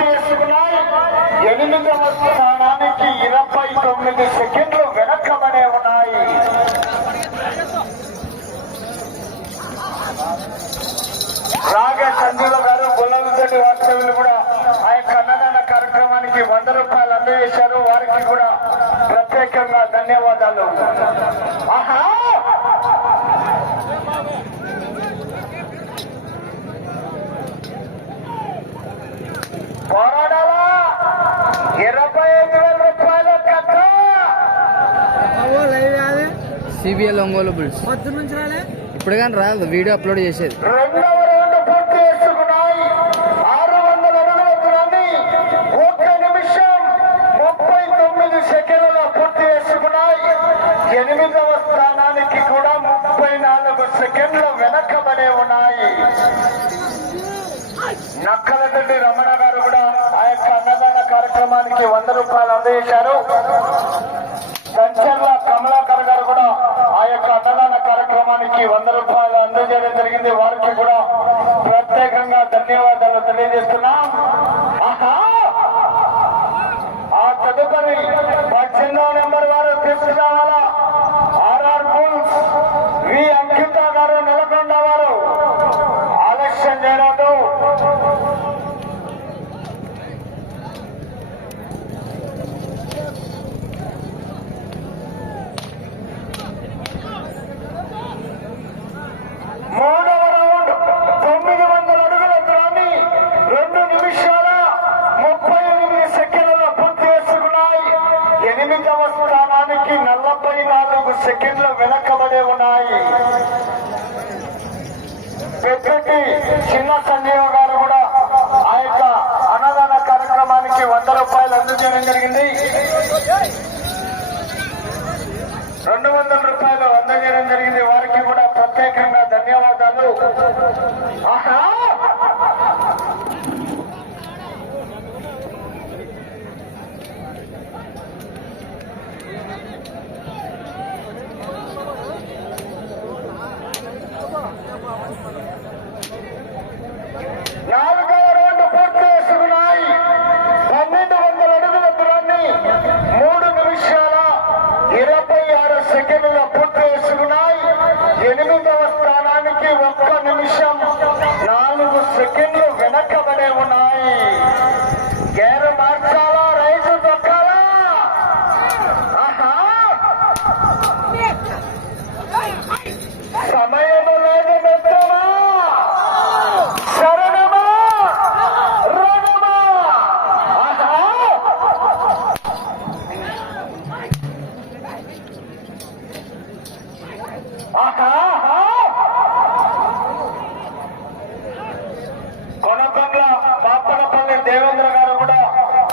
చేసుకున్నాయి. ఎనిమిదవ స్థానానికి ఇరవై తొమ్మిది సెకండ్లు వెనకబడే ఉన్నాయి రాగే సంజీవ గారు బుల్లలతోటి వాస్తవ్యులు కూడా ఆ యొక్క అన్నదాన కార్యక్రమానికి వంద రూపాయలు అందజేశారు వారికి కూడా ప్రత్యేకంగా ధన్యవాదాలు. ఆహా! పోరాడాలా? ఇరవై ఐదు వేల రూపాయల కథ సిబిఎల్ ఒంగోలు బుల్స్. పొద్దు నుంచి రాలే? ఇప్పుడు కానీ రాదు వీడియో అప్లోడ్ చేసేది. రెండవ సెకండ్లు వెనకబడే ఉన్నాయి. నక్కలతోటి రమణ గారు కూడా ఆ యొక్క అన్నదాన కార్యక్రమానికి వంద రూపాయలు అందజేశారు. సంచర్ల కమలాకర్ గారు కూడా ఆ యొక్క అన్నదాన కార్యక్రమానికి వంద రూపాయలు అందజేయడం జరిగింది. వారికి కూడా ప్రత్యేకంగా ధన్యవాదాలు తెలియజేస్తున్నాం. ఆ తదుపరి పద్దెనిమిదో నెంబర్ వారు తీసుకురావాలా? సెకండ్లు వెనకబడి ఉన్నాయి. పెద్దటి చిన్న సంజీవ గారు కూడా ఆ యొక్క అన్నదాన కార్యక్రమానికి వంద రూపాయలు అందజేయడం జరిగింది. రెండు వందల రూపాయలు అందజేయడం జరిగింది. వారికి కూడా ప్రత్యేకంగా ధన్యవాదాలు. ఆహా! ఆహా కొనకొండ పాపనపల్లి దేవేంద్ర గారు కూడా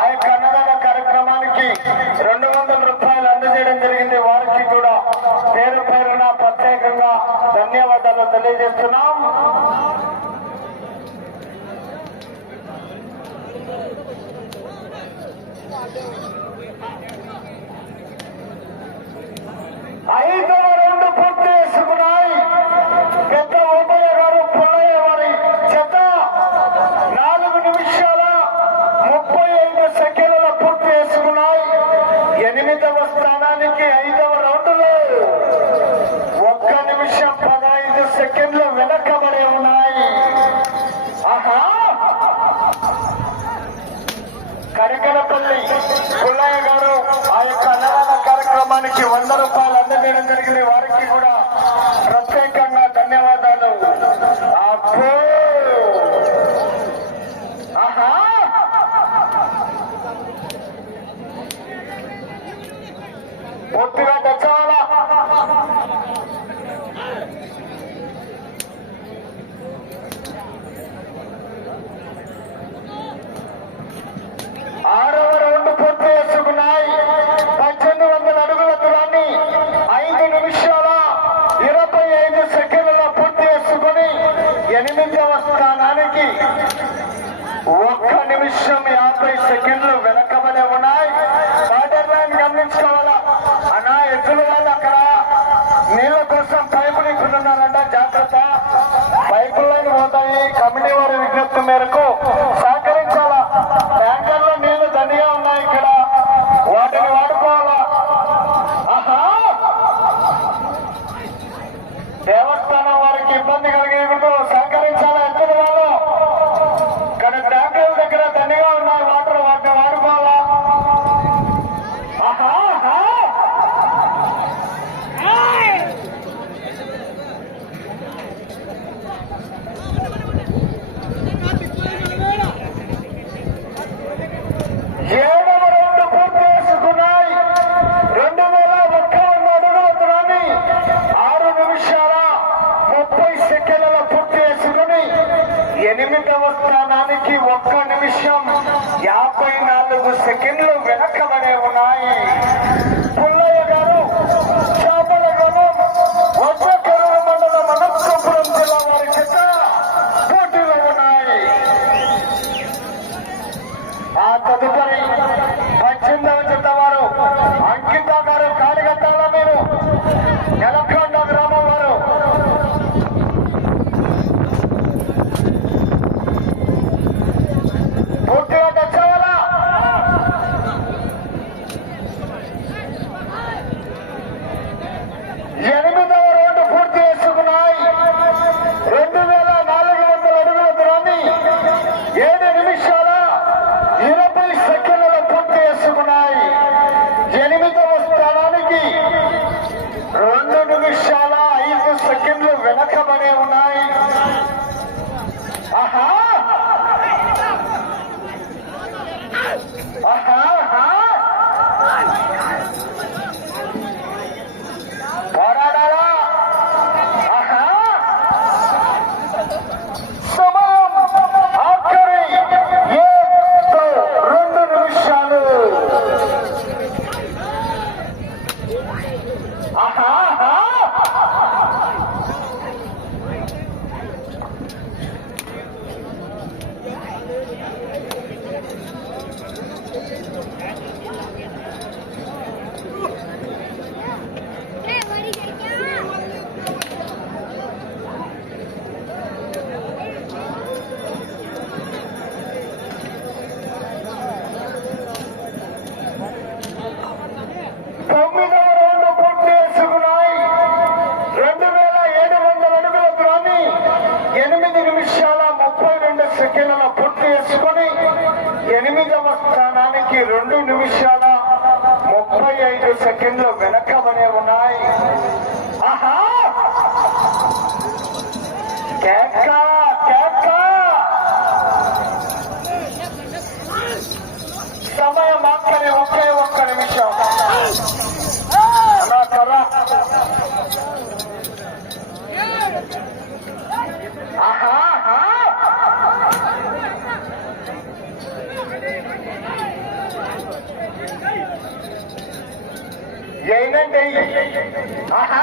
ఆ యొక్క అన్నదాన కార్యక్రమానికి రెండు వందల రూపాయలు అందజేయడం జరిగింది. వారికి కూడా పేరు పేరున ప్రత్యేకంగా ధన్యవాదాలు తెలియజేస్తున్నాం. ఐదవ కార్యక్రమానికి వంద రూపాయలు అందజేయడం జరిగింది. వారికి కూడా ప్రత్యేక ఇండ్లు వెనకబడే ఉన్నాయి. సెకండ్లు వెనకమనే ఉన్నాయి. ఆహా! కేకా! ఆహా!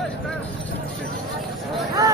Vai, vai.